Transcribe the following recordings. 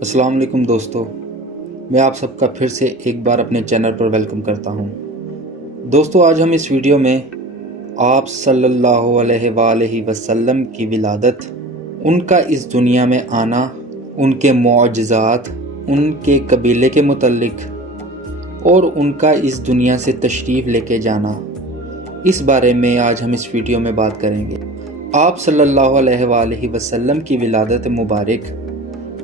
السلام علیکم دوستو، میں آپ سب کا پھر سے ایک بار اپنے چینل پر ویلکم کرتا ہوں۔ دوستو، آج ہم اس ویڈیو میں آپ صلی اللہ علیہ وآلہ وسلم کی ولادت، ان کا اس دنیا میں آنا، ان کے معجزات، ان کے قبیلے کے متعلق اور ان کا اس دنیا سے تشریف لے کے جانا، اس بارے میں آج ہم اس ویڈیو میں بات کریں گے۔ آپ صلی اللہ علیہ وآلہ وسلم کی ولادت مبارک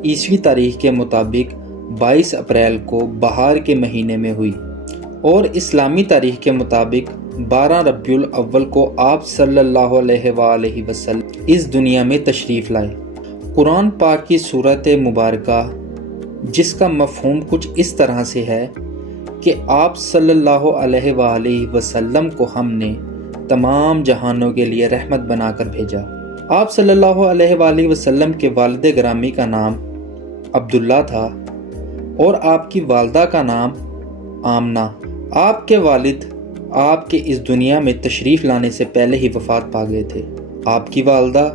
عیسوی تاریخ کے مطابق 22 اپریل کو بہار کے مہینے میں ہوئی اور اسلامی تاریخ کے مطابق 12 ربیع الاول کو آپ صلی اللہ علیہ وآلہ وسلم اس دنیا میں تشریف لائے۔ قرآن پاک کی سورت مبارکہ، جس کا مفہوم کچھ اس طرح سے ہے کہ آپ صلی اللہ علیہ وآلہ وسلم کو ہم نے تمام جہانوں کے لیے رحمت بنا کر بھیجا۔ آپ صلی اللہ علیہ وآلہ وسلم کے والد گرامی کا نام عبداللہ تھا اور آپ کی والدہ کا نام آمنہ۔ آپ کے والد آپ کے اس دنیا میں تشریف لانے سے پہلے ہی وفات پا گئے تھے۔ آپ کی والدہ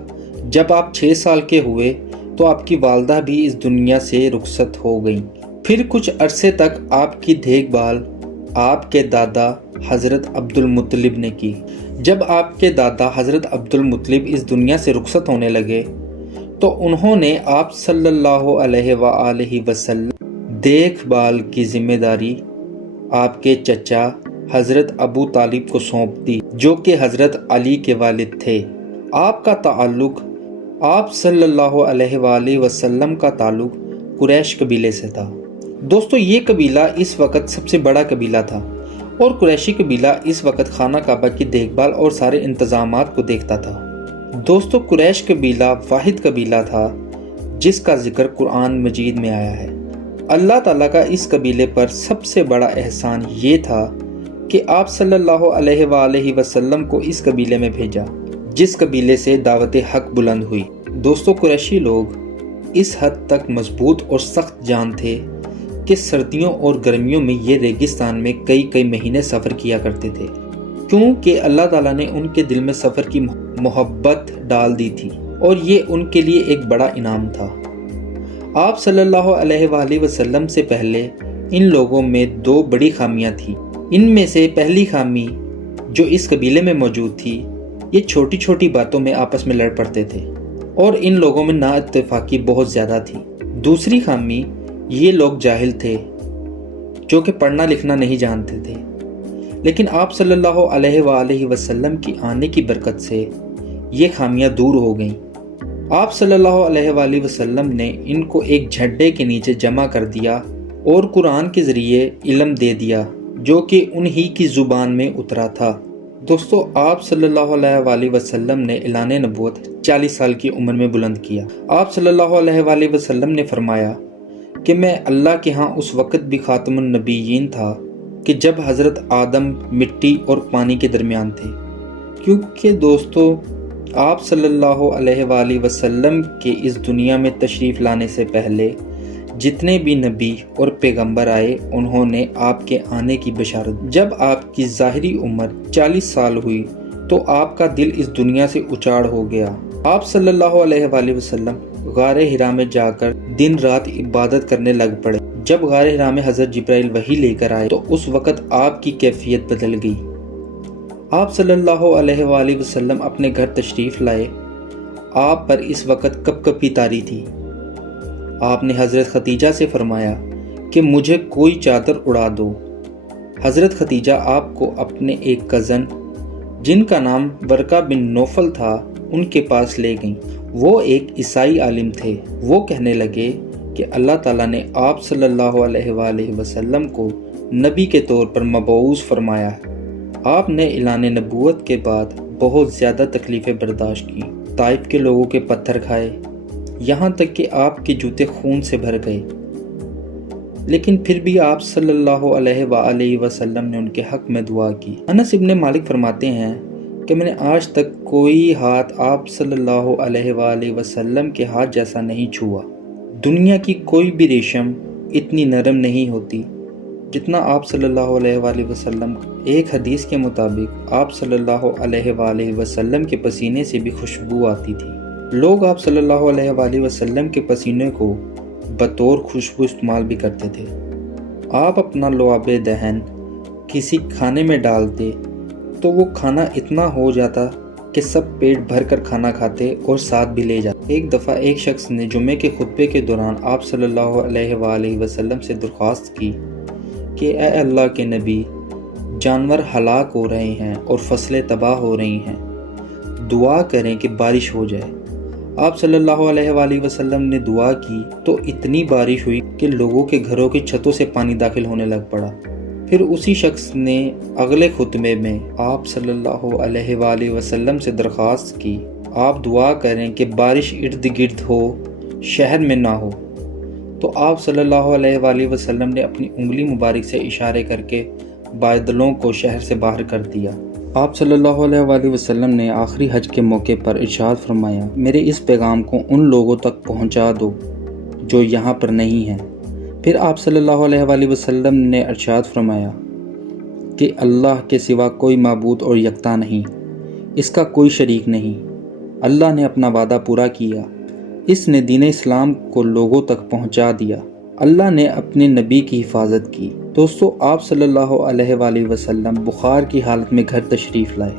جب آپ 6 سال کے ہوئے تو آپ کی والدہ بھی اس دنیا سے رخصت ہو گئیں۔ پھر کچھ عرصے تک آپ کی دیکھ بھال آپ کے دادا حضرت عبد المطلب نے کی۔ جب آپ کے دادا حضرت عبد المطلب اس دنیا سے رخصت ہونے لگے تو انہوں نے آپ صلی اللہ علیہ وآلہ وسلم دیکھ بھال کی ذمہ داری آپ کے چچا حضرت ابو طالب کو سونپ دی، جو کہ حضرت علی کے والد تھے۔ آپ کا تعلق آپ صلی اللہ علیہ وآلہ وسلم کا تعلق قریش قبیلے سے تھا۔ دوستو، یہ قبیلہ اس وقت سب سے بڑا قبیلہ تھا اور قریشی قبیلہ اس وقت خانہ کعبہ کی دیکھ بھال اور سارے انتظامات کو دیکھتا تھا۔ دوستو، قریش قبیلہ واحد قبیلہ تھا جس کا ذکر قرآن مجید میں آیا ہے۔ اللہ تعالیٰ کا اس قبیلے پر سب سے بڑا احسان یہ تھا کہ آپ صلی اللہ علیہ وآلہ وسلم کو اس قبیلے میں بھیجا جس قبیلے سے دعوت حق بلند ہوئی۔ دوستو، قریشی لوگ اس حد تک مضبوط اور سخت جان تھے کہ سردیوں اور گرمیوں میں یہ ریگستان میں کئی مہینے سفر کیا کرتے تھے، کیونکہ اللہ تعالیٰ نے ان کے دل میں سفر کی محبت ڈال دی تھی اور یہ ان کے لیے ایک بڑا انعام تھا۔ آپ صلی اللہ علیہ وآلہ وسلم سے پہلے ان لوگوں میں 2 بڑی خامیاں تھیں۔ ان میں سے پہلی خامی جو اس قبیلے میں موجود تھی، یہ چھوٹی چھوٹی باتوں میں آپس میں لڑ پڑتے تھے اور ان لوگوں میں نا اتفاقی بہت زیادہ تھی۔ دوسری خامی، یہ لوگ جاہل تھے جو کہ پڑھنا لکھنا نہیں جانتے تھے، لیکن آپ صلی اللہ علیہ وآلہ وسلم کی آنے کی برکت سے یہ خامیاں دور ہو گئیں۔ آپ صلی اللہ علیہ وآلہ وسلم نے ان کو ایک جھنڈے کے نیچے جمع کر دیا اور قرآن کے ذریعے علم دے دیا جو کہ انہی کی زبان میں اترا تھا۔ دوستو، آپ صلی اللہ علیہ وآلہ وسلم نے اعلان نبوت 40 سال کی عمر میں بلند کیا۔ آپ صلی اللہ علیہ وآلہ وسلم نے فرمایا کہ میں اللہ کے ہاں اس وقت بھی خاتم النبیین تھا کہ جب حضرت آدم مٹی اور پانی کے درمیان تھے، کیونکہ دوستو آپ صلی اللہ علیہ وآلہ وسلم کے اس دنیا میں تشریف لانے سے پہلے جتنے بھی نبی اور پیغمبر آئے، انہوں نے آپ کے آنے کی بشارت۔ جب آپ کی ظاہری عمر 40 سال ہوئی تو آپ کا دل اس دنیا سے اچاڑ ہو گیا۔ آپ صلی اللہ علیہ وآلہ وسلم غار حرا میں جا کر دن رات عبادت کرنے لگ پڑے۔ جب غار حرا میں حضرت جبرائیل وحی لے کر آئے تو اس وقت آپ کی کیفیت بدل گئی۔ آپ صلی اللہ علیہ وآلہ وسلم اپنے گھر تشریف لائے۔ آپ پر اس وقت کپکپی طاری تھی۔ آپ نے حضرت ختیجہ سے فرمایا کہ مجھے کوئی چادر اڑا دو۔ حضرت ختیجہ آپ کو اپنے ایک کزن جن کا نام ورقہ بن نوفل تھا ان کے پاس لے گئیں۔ وہ ایک عیسائی عالم تھے۔ وہ کہنے لگے کہ اللہ تعالیٰ نے آپ صلی اللہ علیہ وآلہ وسلم کو نبی کے طور پر مبعوث فرمایا ہے۔ آپ نے اعلان نبوت کے بعد بہت زیادہ تکلیفیں برداشت کی، طائف کے لوگوں کے پتھر کھائے، یہاں تک کہ آپ کے جوتے خون سے بھر گئے، لیکن پھر بھی آپ صلی اللہ علیہ وآلہ وسلم نے ان کے حق میں دعا کی۔ انس ابن مالک فرماتے ہیں کہ میں نے آج تک کوئی ہاتھ آپ صلی اللہ علیہ وآلہ وسلم کے ہاتھ جیسا نہیں چھوا۔ دنیا کی کوئی بھی ریشم اتنی نرم نہیں ہوتی جتنا آپ صلی اللہ علیہ وآلہ وسلم۔ ایک حدیث کے مطابق آپ صلی اللہ علیہ وآلہ وسلم کے پسینے سے بھی خوشبو آتی تھی۔ لوگ آپ صلی اللہ علیہ وآلہ وسلم کے پسینے کو بطور خوشبو استعمال بھی کرتے تھے۔ آپ اپنا لعاب دہن کسی کھانے میں ڈالتے تو وہ کھانا اتنا ہو جاتا کہ سب پیٹ بھر کر کھانا کھاتے اور ساتھ بھی لے جاتے۔ ایک دفعہ ایک شخص نے جمعے کے خطبے کے دوران آپ صلی اللہ علیہ وآلہ وسلم سے درخواست کی کہ اے اللہ کے نبی، جانور ہلاک ہو رہے ہیں اور فصلیں تباہ ہو رہی ہیں، دعا کریں کہ بارش ہو جائے۔ آپ صلی اللہ علیہ وآلہ وسلم نے دعا کی تو اتنی بارش ہوئی کہ لوگوں کے گھروں کی چھتوں سے پانی داخل ہونے لگ پڑا۔ پھر اسی شخص نے اگلے خطبے میں آپ صلی اللہ علیہ وآلہ وسلم سے درخواست کی، آپ دعا کریں کہ بارش ارد گرد ہو، شہر میں نہ ہو۔ تو آپ صلی اللہ علیہ وآلہ وسلم نے اپنی انگلی مبارک سے اشارے کر کے بادلوں کو شہر سے باہر کر دیا۔ آپ صلی اللہ علیہ وآلہ وسلم نے آخری حج کے موقع پر ارشاد فرمایا، میرے اس پیغام کو ان لوگوں تک پہنچا دو جو یہاں پر نہیں ہیں۔ پھر آپ صلی اللہ علیہ وآلہ وسلم نے ارشاد فرمایا کہ اللہ کے سوا کوئی معبود اور یکتا نہیں، اس کا کوئی شریک نہیں۔ اللہ نے اپنا وعدہ پورا کیا، اس نے دین اسلام کو لوگوں تک پہنچا دیا، اللہ نے اپنے نبی کی حفاظت کی۔ دوستو، آپ صلی اللہ علیہ وآلہ وسلم بخار کی حالت میں گھر تشریف لائے،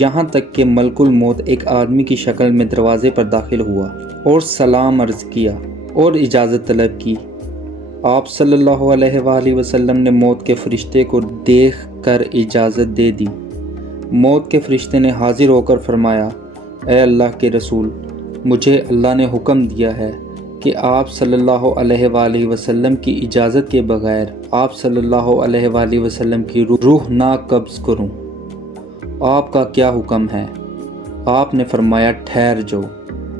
یہاں تک کہ ملک الموت ایک آدمی کی شکل میں دروازے پر داخل ہوا اور سلام عرض کیا اور اجازت طلب کی۔ آپ صلی اللہ علیہ وآلہ وسلم نے موت کے فرشتے کو دیکھ کر اجازت دے دی۔ موت کے فرشتے نے حاضر ہو کر فرمایا، اے اللہ کے رسول، مجھے اللہ نے حکم دیا ہے کہ آپ صلی اللہ علیہ وآلہ وسلم کی اجازت کے بغیر آپ صلی اللہ علیہ وآلہ وسلم کی روح نہ قبض کروں۔ آپ کا کیا حکم ہے؟ آپ نے فرمایا، ٹھہر جاؤ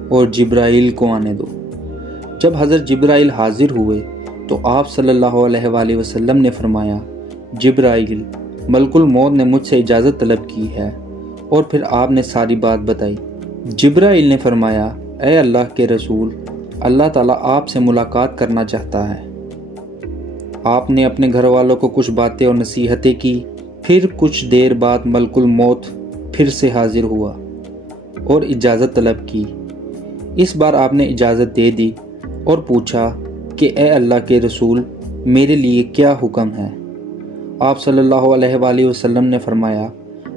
اور جبرائیل کو آنے دو۔ جب حضرت جبرائیل حاضر ہوئے تو آپ صلی اللہ علیہ وآلہ وسلم نے فرمایا، جبرائیل، ملک الموت نے مجھ سے اجازت طلب کی ہے، اور پھر آپ نے ساری بات بتائی۔ جبرائیل نے فرمایا، اے اللہ کے رسول، اللہ تعالیٰ آپ سے ملاقات کرنا چاہتا ہے۔ آپ نے اپنے گھر والوں کو کچھ باتیں اور نصیحتیں کی۔ پھر کچھ دیر بعد ملک الموت پھر سے حاضر ہوا اور اجازت طلب کی۔ اس بار آپ نے اجازت دے دی اور پوچھا کہ اے اللہ کے رسول، میرے لیے کیا حکم ہے؟ آپ صلی اللہ علیہ وآلہ وسلم نے فرمایا،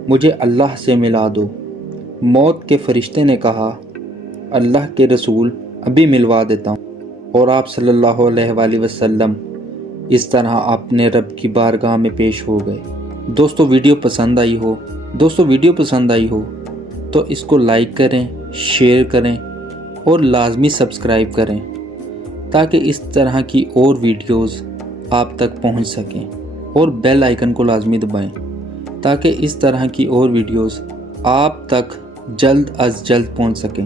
مجھے اللہ سے ملا دو۔ موت کے فرشتے نے کہا، اللہ کے رسول، ابھی ملوا دیتا ہوں، اور آپ صلی اللہ علیہ وآلہ وسلم اس طرح اپنے رب کی بارگاہ میں پیش ہو گئے۔ دوستو، ویڈیو پسند آئی ہو تو اس کو لائک کریں، شیئر کریں اور لازمی سبسکرائب کریں تاکہ اس طرح کی اور ویڈیوز آپ تک پہنچ سکیں، اور بیل آئیکن کو لازمی دبائیں تاکہ اس طرح کی اور ویڈیوز آپ تک جلد از جلد پہنچ سکیں۔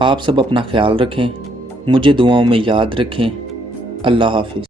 آپ سب اپنا خیال رکھیں، مجھے دعاؤں میں یاد رکھیں۔ اللہ حافظ۔